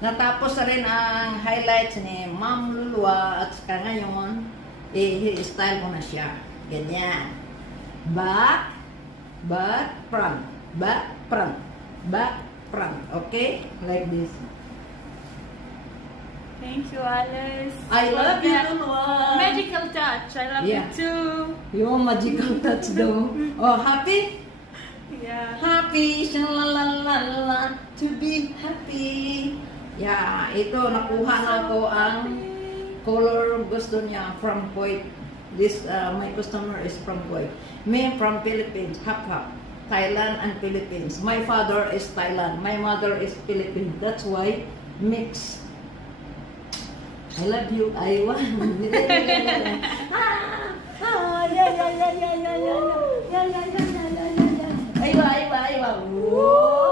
Natapos na rin ang highlights ni Ma'am Lulwa at saka ngayon, i-style ko na siya. Ganyan. Back, front, back, front, back, front. Okay? Like this. Thank you, Alice. I love you, that Lulwa. magical touch. I love you Yeah. too. Yung magical touch daw. Oh, happy? Yeah. Happy, shalalala, to be happy. Yeah, ito, nakuha na ko ang color gusto niya from Kuwait. This, my customer is from Kuwait. Me from Philippines, half-half. Thailand and Philippines. My father is Thailand. My mother is Philippines. That's why, mix. I love you. I want. Yeah. Aywa. Woo!